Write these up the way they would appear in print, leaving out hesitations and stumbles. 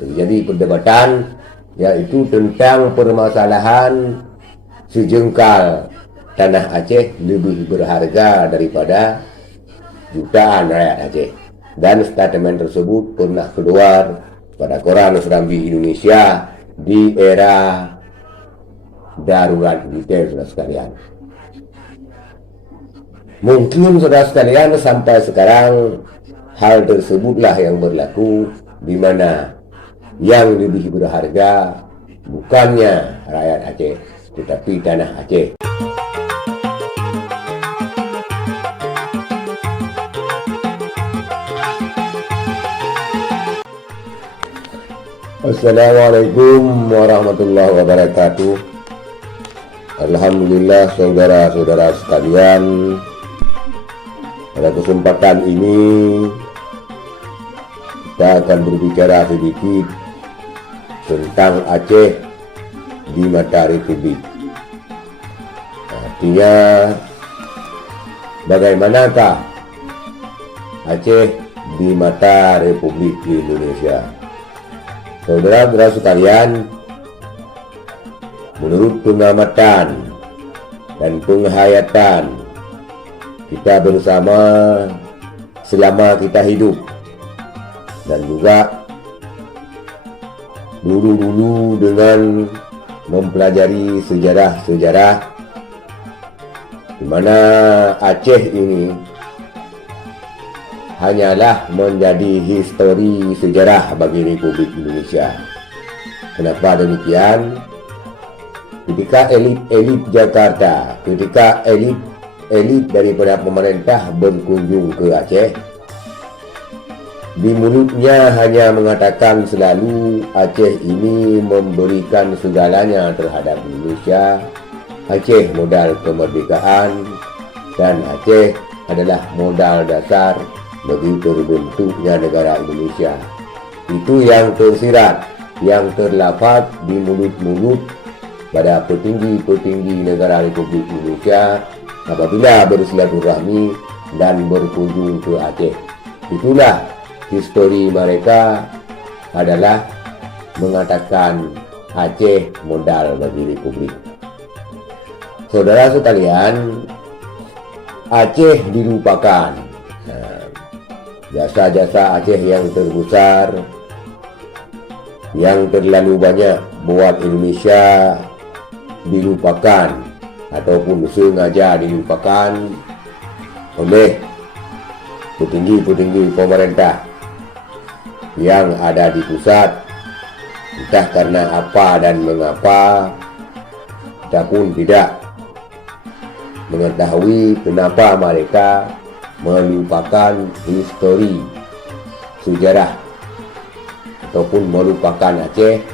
terjadi perdebatan, yaitu tentang permasalahan sejengkal tanah Aceh lebih berharga daripada jutaan rakyat Aceh. Dan statement tersebut pernah keluar pada koran Serambi Indonesia di era darurat militer, saudara sekalian. Mungkin saudara sekalian sampai sekarang hal tersebutlah yang berlaku, di mana yang lebih berharga bukannya rakyat Aceh, tetapi tanah Aceh. Assalamualaikum warahmatullahi wabarakatuh. Alhamdulillah saudara-saudara sekalian, pada kesempatan ini kita akan berbicara sedikit tentang Aceh di mata Republik. Artinya, bagaimanakah Aceh di mata Republik Indonesia? Saudara-saudara sekalian, menurut pengamatan dan penghayatan kita bersama selama kita hidup, dan juga dulu dengan mempelajari sejarah-sejarah, di mana Aceh ini hanyalah menjadi histori sejarah bagi Republik Indonesia. Kenapa demikian? Ketika elit-elit Jakarta, ketika elit daripada pemerintah berkunjung ke Aceh, di mulutnya hanya mengatakan selalu Aceh ini memberikan segalanya terhadap Indonesia. Aceh modal kemerdekaan, dan Aceh adalah modal dasar bagi terbentuknya negara Indonesia. Itu yang tersirat, yang terlafaz di mulut-mulut pada petinggi-petinggi negara Republik Indonesia apabila bersilaturahmi dan berkunjung ke Aceh. Itulah histori mereka, adalah mengatakan Aceh modal bagi Republik. Saudara sekalian, Aceh dilupakan. Jasa-jasa Aceh yang terbesar, yang terlalu banyak buat Indonesia, dilupakan ataupun sengaja dilupakan oleh petinggi-petinggi pemerintah yang ada di pusat. Entah karena apa dan mengapa, kita pun tidak mengetahui kenapa mereka melupakan histori sejarah ataupun melupakan Aceh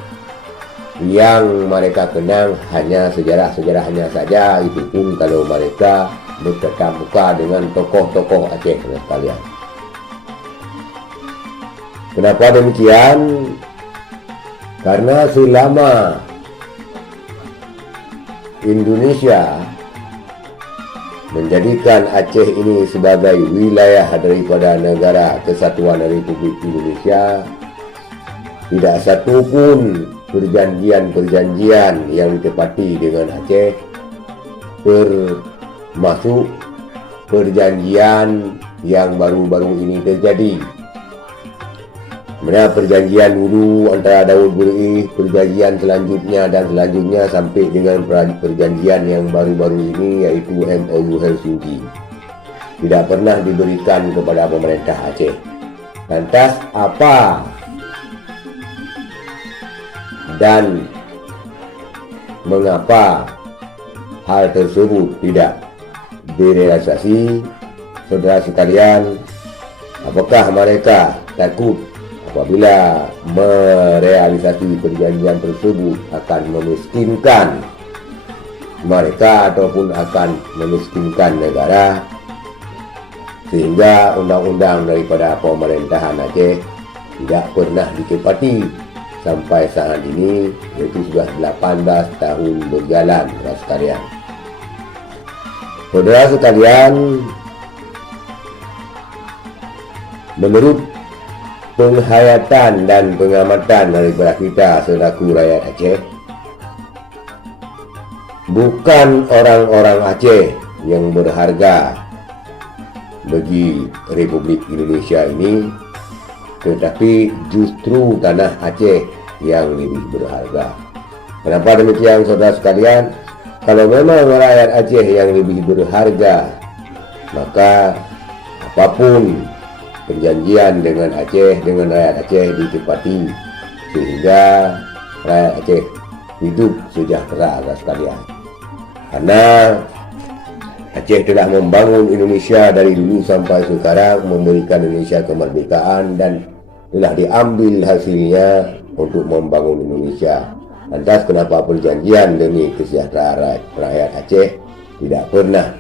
yang mereka kenang hanya sejarah-sejarahnya saja, itu pun kalau mereka bertatap muka dengan tokoh-tokoh Aceh sekalian. Kenapa demikian? Karena selama Indonesia menjadikan Aceh ini sebagai wilayah daripada negara kesatuan Republik Indonesia, tidak satu pun perjanjian-perjanjian yang ditepati dengan Aceh, termasuk perjanjian yang baru-baru ini terjadi. Mana perjanjian dulu antara Daud Burih, perjanjian selanjutnya dan selanjutnya sampai dengan perjanjian yang baru-baru ini, yaitu MOU Helsinki, tidak pernah diberikan kepada pemerintah Aceh. Lantas apa dan mengapa hal tersebut tidak direalisasi? Saudara sekalian, apakah mereka takut apabila merealisasi perjanjian tersebut akan memiskinkan mereka ataupun akan memiskinkan negara, sehingga undang-undang daripada pemerintahan Aceh tidak pernah ditepati sampai saat ini, yaitu sudah 18 tahun berjalan, saudara sekalian. Saudara sekalian, menurut penghayatan dan pengamatan daripada kita selaku rakyat Aceh, bukan orang-orang Aceh yang berharga bagi Republik Indonesia ini, tetapi justru tanah Aceh yang lebih berharga. Kenapa demikian, saudara sekalian? Kalau memang rakyat Aceh yang lebih berharga, maka apapun perjanjian dengan Aceh, dengan rakyat Aceh ditepati, sehingga rakyat Aceh hidup sejahtera, saudara sekalian. Karena Aceh telah membangun Indonesia dari dulu sampai sekarang, memberikan Indonesia kemerdekaan, dan telah diambil hasilnya untuk membangun Indonesia. Lantas kenapa perjanjian demi kesejahteraan rakyat Aceh tidak pernah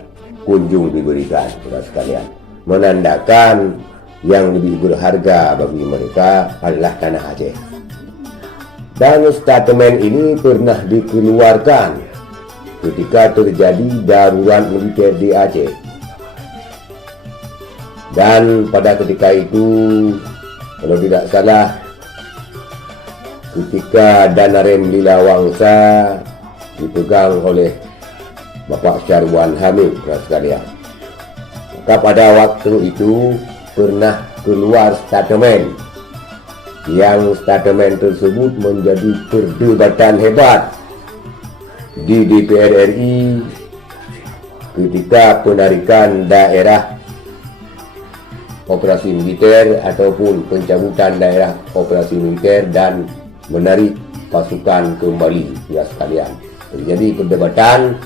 kunjung diberikan, saudara sekalian? Menandakan yang lebih berharga bagi mereka adalah tanah Aceh. Dan statement ini pernah dikeluarkan ketika terjadi darurat militer di Aceh. Dan pada ketika itu, kalau tidak salah, ketika Danarem Lila Wangsa dipegang oleh Bapak Syarwan Hamid, sekalian, maka pada waktu itu pernah keluar statement, yang statement tersebut menjadi perdebatan hebat di DPR RI ketika penarikan daerah operasi militer ataupun pencabutan daerah operasi militer dan menarik pasukan kembali, ya sekalian. Terjadi perdebatan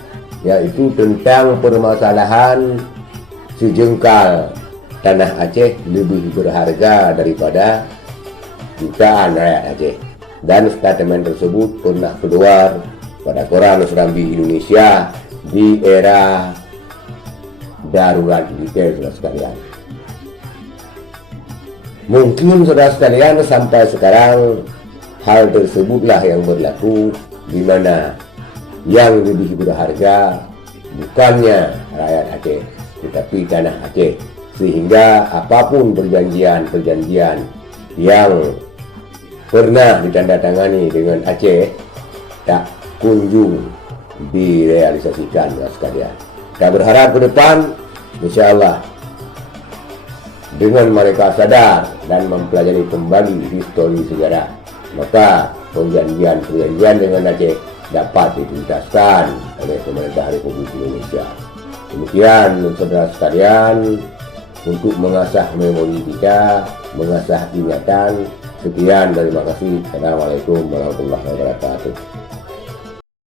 yaitu tentang permasalahan sejengkal tanah Aceh lebih berharga daripada jutaan rakyat Aceh. Dan statement tersebut pernah keluar pada koran Serambi Indonesia di era darurat militer, saudara sekalian. Mungkin saudara sekalian sampai sekarang hal tersebutlah yang berlaku, di mana yang lebih berharga bukannya rakyat Aceh tetapi tanah Aceh, sehingga apapun perjanjian yang pernah ditandatangani dengan Aceh tak kunjung direalisasikan, saudara sekalian. Kita berharap ke depan, insya Allah, dengan mereka sadar dan mempelajari kembali histori sejarah, maka perjanjian dengan Aceh dapat dituntaskan oleh pemerintah Republik Indonesia. Demikian, saudara sekalian, untuk mengasah memori kita, mengasah ingatan. Sekian, terima kasih. Assalamualaikum warahmatullahi wabarakatuh.